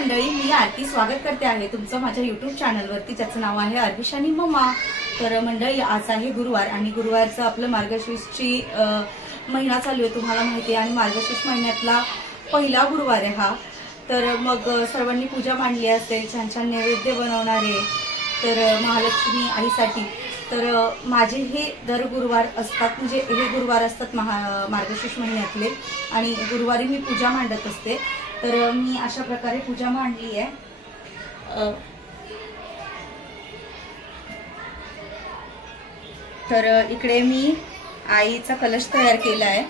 मंडळी, मी आरती स्वागत करते आहे तुमचं माझ्या YouTube चॅनलवरती, ज्याचं नाव आहे आरतीशानी मम्मा। तर मंडळी, आज आहे गुरुवार आणि गुरुवारचं आपलं मार्गशीर्षची महिना चालू आहे, तुम्हाला माहिती आहे। आणि मार्गशीर्ष महिन्यातला पहिला गुरुवार आहे हा। तर मग सर्वांनी पूजा मांडली असेल, छान छान नैवेद्य बनवणारे तर महालक्ष्मी आईसाठी। तर माझे हे दर गुरुवार असतात, म्हणजे हे गुरुवार असतात मार्गशीर्ष महिन्यातले, आणि गुरुवारी मी पूजा मांडत असते। तर मी अशा प्रकारे पूजा मांडली आहे। तर इकडे मी आईचा कलश तयार केला आहे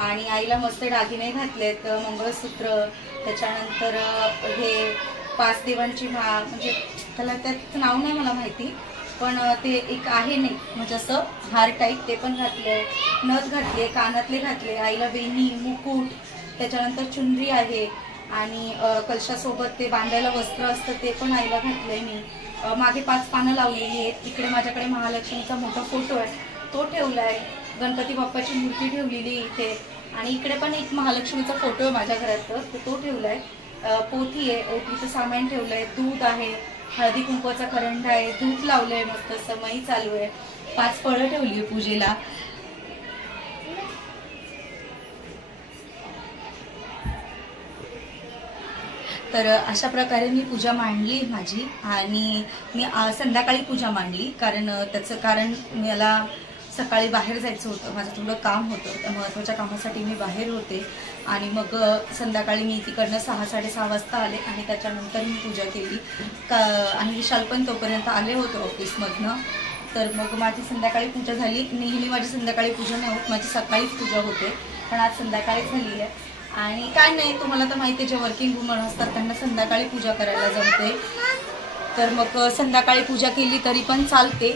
आणि आईला मस्त दागिने घातलेत, मंगळसूत्र, त्याच्यानंतर हे 5 देवांची माळ, म्हणजे त्याला त्याचं नाव नाही मला माहिती, पण ते एक आहे नाही म्हणजे असं हार टाईप, ते पण घातले, नथ घातले, कानातले घातले, आईला वेणी, मुकुट, त्याच्यानंतर चुनरी आहे आणि कलशासोबत ते बांधायला वस्त्र असतं ते पण आईला घातलंय मी। मागे 5 पानं लावलेली आहेत। इकडे माझ्याकडे महालक्ष्मीचा मोठा फोटो आहे, तो ठेवलाय। गणपती बाप्पाची मूर्ती ठेवलेली इथे, आणि इकडे पण एक महालक्ष्मीचा फोटो आहे माझ्या घरात, तर तो ठेवलाय। पोथी आहे, ओटीचं सामान ठेवलंय, दूध आहे, हळदी कुंकवाचा करंडा आहे, धूप लावलंय, मस्त समई चालू आहे, 5 फळं ठेवली आहे पूजेला। तर अशा प्रकारे मी पूजा मांडली माझी, आणि मी संध्याकाळी पूजा मांडली, कारण त्याचं कारण मला सकाळी बाहेर जायचं होतं, माझं थोडं काम होतं, त्या महत्त्वाच्या कामासाठी मी बाहेर होते, आणि मग संध्याकाळी मी तिकडनं 6-6:30 वाजता आले आणि त्याच्यानंतर मी पूजा केली आणि विशाल पण तोपर्यंत आले होते ऑफिसमधनं। तर मग माझी संध्याकाळी पूजा झाली। नेहमी माझी संध्याकाळी पूजा नाही होत, माझी सकाळीच पूजा होते, पण आज संध्याकाळी झाली आहे। आणि काय नाही, तुम्हाला तर माहिती आहे, जे वर्किंग वुमन असतात त्यांना संध्याकाळी पूजा करायला जमते, तर मग संध्याकाळी पूजा केली तरी पण चालते,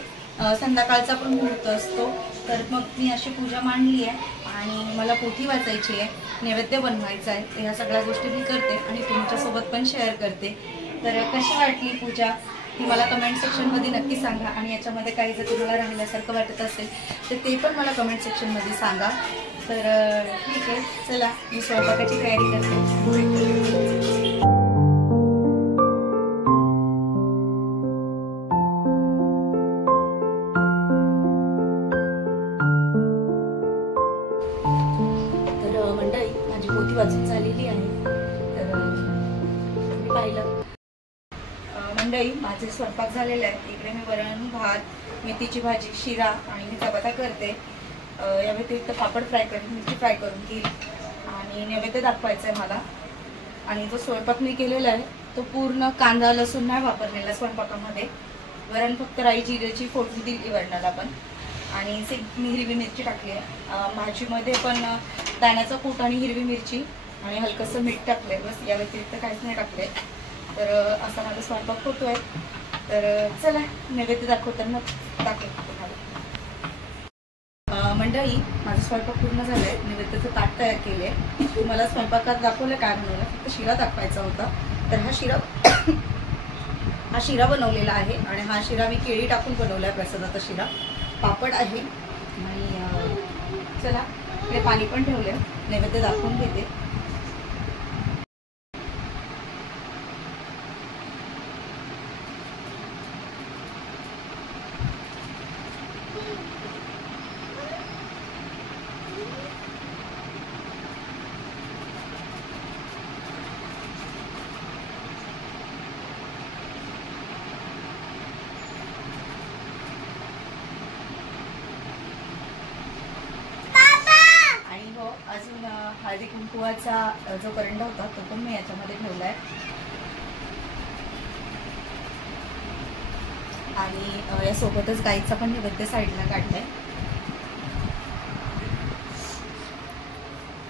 संध्याकाळचा पण मुहूर्त असतो। तर मग मी अशी पूजा मांडली आहे आणि मला पोथी वाचायची आहे, नैवेद्य बनवायचा आहे, ह्या सगळ्या गोष्टी मी करते आणि तुमच्यासोबत पण शेअर करते। तर कशी वाटली पूजा ती मला कमेंट सेक्शनमध्ये नक्की सांगा, आणि याच्यामध्ये काही जर तुम्हाला राहिल्यासारखं वाटत असेल तर ते पण मला कमेंट सेक्शनमध्ये सांगा। तर ठीक आहे, चला मी स्वयंपाकाची तयारी करते। पोथी वाचून झालेली आहे, तर मी पाहिलं। मंडळी, माझे स्वयंपाक झालेला आहे। इकडे मी वरण, भात, मेथीची भाजी, शिरा आणि मी चपात्या करते। या व्यतिरिक्त पापड फ्राय करेन, मिरची फ्राय करून घेईल, आणि नैवेद्य दाखवायचं आहे मला। आणि जो स्वयंपाक मी केलेला आहे तो पूर्ण कांदा लसूण नाही वापरलेला स्वयंपाकामध्ये, वरण फक्त राई जिऱ्याची फोडणी दिली वरणाला पण, आणि मी हिरवी मिरची टाकली आहे भाजीमध्ये, पण दाण्याचा कूट आणि हिरवी मिरची आणि हलकंसं मीठ टाकलंय, बस, या व्यतिरिक्त काहीच नाही टाकलंय। तर असा माझा स्वयंपाक होतोय। तर चला नैवेद्य दाखवताना दाखवते तुम्हाला। मंडळी, माझा स्वयंपाक पूर्ण झालाय, नैवेद्याचं ताट तयार केलंय। तुम्हाला स्वयंपाकात दाखवलं काय बनवलं, फक्त शिरा दाखवायचा होता। तर हा शिरा बनवलेला आहे, आणि हा शिरा मी केळी टाकून बनवलाय, प्रसादाचा शिरा। पापड आहे, आणि चला इकडे पाणी पण ठेवलंय, नैवेद्य दाखवून घेते। अजून हळदी कुंकवाचा जो करंडा होता तो पण मी याच्यामध्ये ठेवलाय, आणि यासोबतच गाईचा पण नैवेद्य साईडला काढलाय।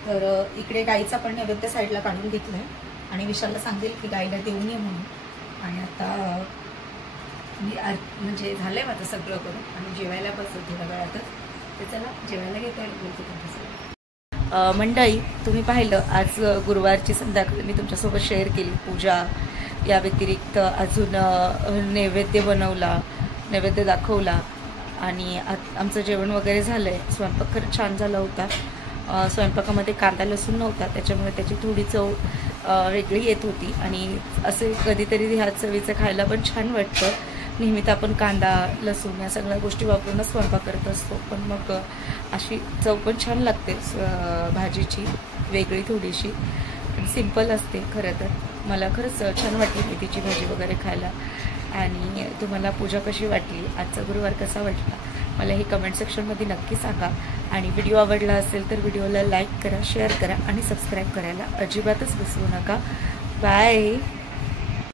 तर इकडे गाईचा पण नैवेद्य साईडला काढून घेतलाय, आणि विशालला सांगेल की गाईला देऊन ये म्हणून। आणि आता मी म्हणजे झालंय माझं सगळं करून, आणि जेवायला बसतो थोड्या वेळातच, तर चला जेवायला घेतो आणि बोलतो तुमच्यासोबत। मंडळी, तुम्ही पाहिलं आज गुरुवारची संध्याकाळी मी तुमच्यासोबत शेअर केली पूजा, या व्यतिरिक्त अजून नैवेद्य बनवला, नैवेद्य दाखवला, आणि आमचं जेवण वगैरे झालं आहे। स्वयंपाक खरंच छान झाला होता, स्वयंपाकामध्ये कांदा लसूण नव्हता, त्याच्यामुळे त्याची थोडी चव वेगळी येत होती आणि असे कधीतरी ह्या चवीचं खायला पण छान वाटतं. नेहमी तर आपण कांदा लसूण या सगळ्या गोष्टी वापरूनच स्वयंपाक करत असतो, पण मग अशी चव पण छान लागते भाजीची, वेगळी थोडीशी, सिंपल असते. खरं तर मला खरंच छान वाटली मेथीची भाजी वगैरे खायला. आणि तुम्हाला पूजा कशी वाटली, आजचा गुरुवार कसा वाटला, मला हे कमेंट सेक्शनमध्ये नक्की सांगा. आणि व्हिडिओ आवडला असेल तर व्हिडिओला लाईक करा, शेअर करा आणि सबस्क्राईब करायला अजिबातच विसरू नका. बाय.